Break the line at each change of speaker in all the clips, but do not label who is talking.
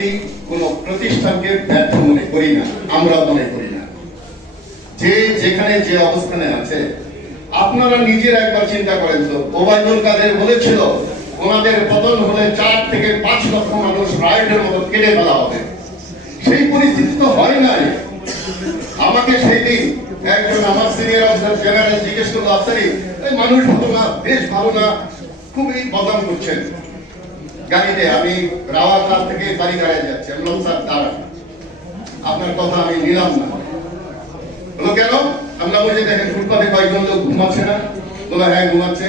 কোনো প্রতিষ্ঠানকে ব্যর্থ মনে করি না আমরা মনে করি না। যে যেখানে যে অবস্থানে আছে, আপনারা নিজের একবার চিন্তা করেন তো, ওবায়দুল কাদের বলেছিল, ওনাদের পতন হলে চার থেকে পাঁচ লক্ষ মানুষ রাইডের মতো কেটে ফেলা হবে। সেই পরিস্থিতি তো হয় নাই। আমাকে সেই দিন একজন আমার সিনিয়র অফিসার জেনারেল জিজ্ঞেস করল, আফসারি মানুষ ভালো না, বেশ ভালো না, খুবই বদনাম করছেন। গাড়িতে আমি রাওয়াঘাট থেকে বাড়িঘাটে যাচ্ছি। আমি স্যার দাঁড়ান আপনার কথা আমি নিলাম না। বলো, কেন? আমরা বলছি দেখেন, ফুটপাতে কয়েকজন লোক ঘুমাচ্ছে না। বলো হ্যাঁ ঘুমাচ্ছে।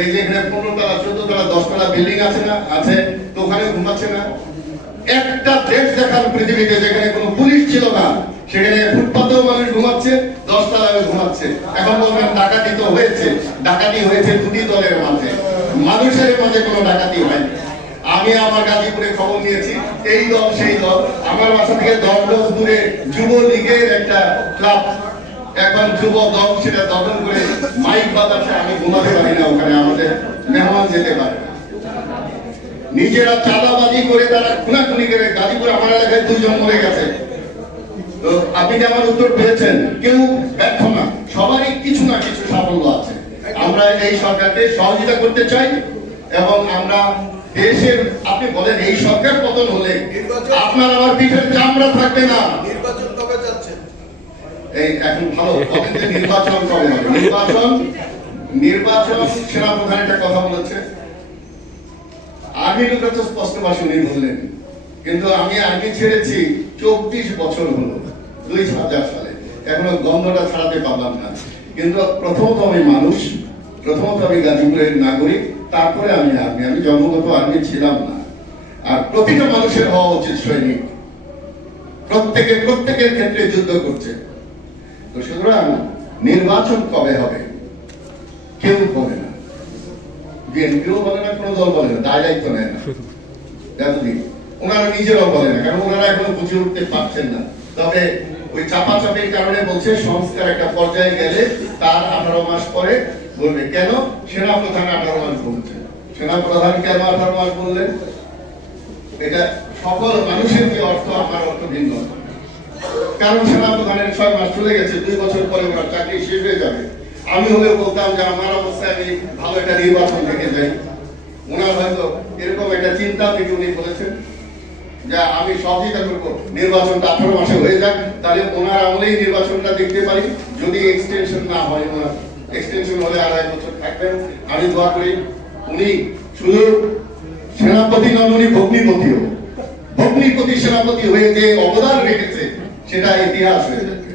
এই যে এখানে পনেরো তলা চোদ্দ তলা দশ তলা বিল্ডিং আছে না, আছে, তো ওখানে ঘুমাচ্ছে না। একটা দেশ দেখার পৃথিবীতে যেখানে কোনো পুলিশ ছিল না, সেখানে ফুটপাতেও মানুষ ঘুমাচ্ছে দশ তলায় ঘুমাচ্ছে। এখন বলবেন, ডাকাতি তো হয়েছে। ডাকাতি হয়েছে দুটি দলের মাঝে। মানুষের মাঝে কোনো ডাকাতি হয়নি। আমি আমার গাজীপুরে খবর নিয়েছি, এই দল, সেই দল। আমার বাসা থেকে দশ দশ দূরে যুবলীগের একটা ক্লাব এখন যুব দল সেটা দখল করে মাইক বাজাচ্ছে, আমি ঘুমাতে পারি না ওখানে, আমাদের মেহমান যেতে পারে। নিজেরা চাঁদাবাজি করে তারা খুনাখুনি করে, গাজীপুর আমার এলাকায় দুইজন মরে গেছে। তো আপনি যে আমার উত্তর পেয়েছেন? কেউ ব্যর্থ না। সবারই কিছু না কিছু সাফল্য আছে। আমরা এই সরকারকে সহযোগিতা করতে চাই এবং আমরা দেশের আপনি বলেন এই সরকার পতন হলে আপনার আমার পিঠের চামড়া থাকবে না।
নির্বাচন কবে যাচ্ছেন
এই এখন ভালো নির্বাচন কবে হবে? নির্বাচন নির্বাচন সেনাপ্রধান একটা কথা বলেছে। আর্মি লোকের তো স্পষ্ট ভাষণ বললেন। কিন্তু আমি আর্মি ছেড়েছি চব্বিশ বছর হলো দুই হাজার সালে। এখনও গন্ধটা ছাড়াতে পারলাম না। কিন্তু প্রথমত আমি মানুষ প্রথমত আমি গাজীপুরের নাগরিক। তারপরে আমি আর্মি আমি জন্মগত আর্মি ছিলাম না। আর প্রতিটা মানুষের হওয়া উচিত সৈনিক। প্রত্যেকে, প্রত্যেকের ক্ষেত্রে যুদ্ধ করছে। তো সুতরাং নির্বাচন কবে হবে? কেউ বলে না। বিএনপিও বলে না, কোনো দল বলে না, দায় দায়িত্ব নেয় না। এতদিন ওনারা নিজেরাও বলে না, কারণ ওনারা এখনও বুঝে উঠতে পারছেন না। তবে ওই চাপাচাপির কারণে বলছে, সংস্কার একটা পর্যায়ে গেলে তার আঠারো মাস পরে বলবে, কেন? সেনাপ্রধান আঠারো সেনাপ্রধান কেন আঠারো মাস বললেন? এটা সকল মানুষের যে অর্থ, আমার অর্থ ভিন্ন। কারণ সেনাপ্রধানের ছয় মাস চলে গেছে, দুই বছর পরে ওনার চাকরি শেষ হয়ে যাবে। আমি হলে বলতাম যে আমার অবস্থায় আমি ভালো একটা নির্বাচন দেখে যাই। ওনার হয়তো এরকম একটা চিন্তা থেকে উনি বলেছেন যে আমি সহযোগিতা করব। নির্বাচনটা আঠারো মাসে হয়ে যাক, তাহলে ওনার আমলেই নির্বাচনটা দেখতে পারি। যদি এক্সটেনশন না হয়, ওনার এক্সটেনশন হলে আড়াই বছর থাকবেন। আমি দোয়া করি উনি শুধু সেনাপতি নন, উনি ভগ্নিপতিও। ভগ্নিপতি সেনাপতি হয়ে যে অবদান রেখেছে, সেটা ইতিহাস হয়ে যাবে।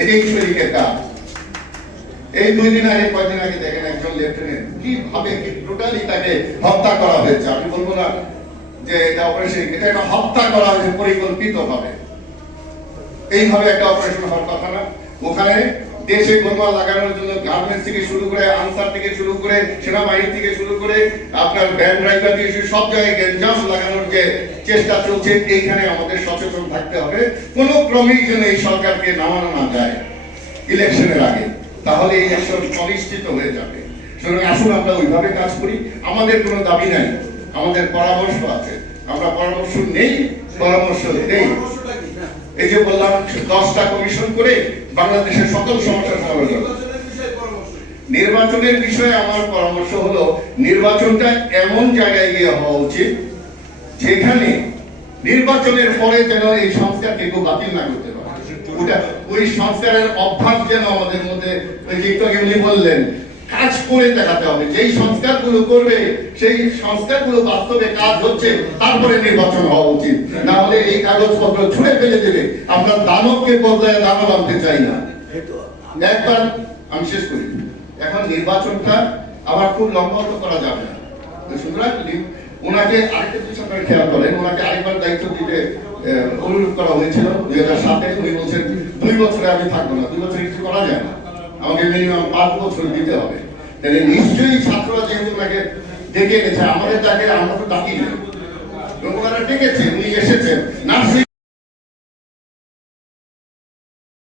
এটাই শরীরের কাজ। এই দুই দিন আগে কয়দিন আগে দেখেন একজন লেফটেন্যান্ট কীভাবে, কি টোটালি তাকে হত্যা করা হয়েছে। আমি বলব না যে এটা অপারেশন এটা একটা হত্যা করা হয়েছে পরিকল্পিত ভাবে এইভাবে একটা অপারেশন হওয়ার কথা না। ওখানে দেশে লাগানোর জন্য গার্মেন্টস থেকে শুরু করে আনসার থেকে শুরু করে সেনাবাহিনী থেকে শুরু করে আপনার থেকে শুরু, সব জায়গায় গ্যাঞ্জাম লাগানোর যে চেষ্টা চলছে, এইখানে আমাদের সচেতন থাকতে হবে। কোনো ক্রমেই যেন এই সরকারকে নামানো না যায় ইলেকশনের আগে। তাহলে এই ইলেকশন অনিশ্চিত হয়ে যাবে। সুতরাং আসুন আমরা ওইভাবে কাজ করি। আমাদের কোনো দাবি নাই। আমাদের পরামর্শ আছে। আমরা পরামর্শ নেই, পরামর্শ
না
এই যে বললাম দশটা কমিশন করে বাংলাদেশের সকল সমস্যার সমাধান।
নির্বাচনের বিষয়ে
আমার পরামর্শ হলো নির্বাচনটা এমন জায়গায় গিয়ে হওয়া উচিত যেখানে নির্বাচনের পরে যেন এই সংস্কারকে কেউ বাতিল না করতে পারে ওটা ওই সংস্কারের অভ্যাস যেন আমাদের মধ্যে ওই যে বললেন কাজ করে দেখাতে হবে। যেই সংস্কারগুলো করবে, সেই সংস্কারগুলো বাস্তবে কাজ হচ্ছে, তারপরে নির্বাচন হওয়া উচিত। না হলে এই কাগজপত্র ছুঁড়ে ফেলে দেবে। আমরা দানবকে বদলায় দানব আনতে চাই না। একবার, আমি শেষ করি। এখন নির্বাচনটা আবার খুব লম্বা করা যাবে না। সুতরাং ওনাকে আরেকটা জিনিস আপনারা খেয়াল করেন, ওনাকে আরেকবার দায়িত্ব দিতে অনুরোধ করা হয়েছিল। দুই হাজার সাতে উনি বলছেন, দুই বছরে আমি থাকব না, দুই বছরে কিছু করা যায় না। আমাকে মিনিমাম পাঁচ বছর দিতে হবে। তাহলে নিশ্চয়ই ছাত্ররা যেহেতু তাকে ডেকে এনেছে, আমাদের তাকে আমরা তো ডাকি না ডেকেছে উনি এসেছেন নার্সিং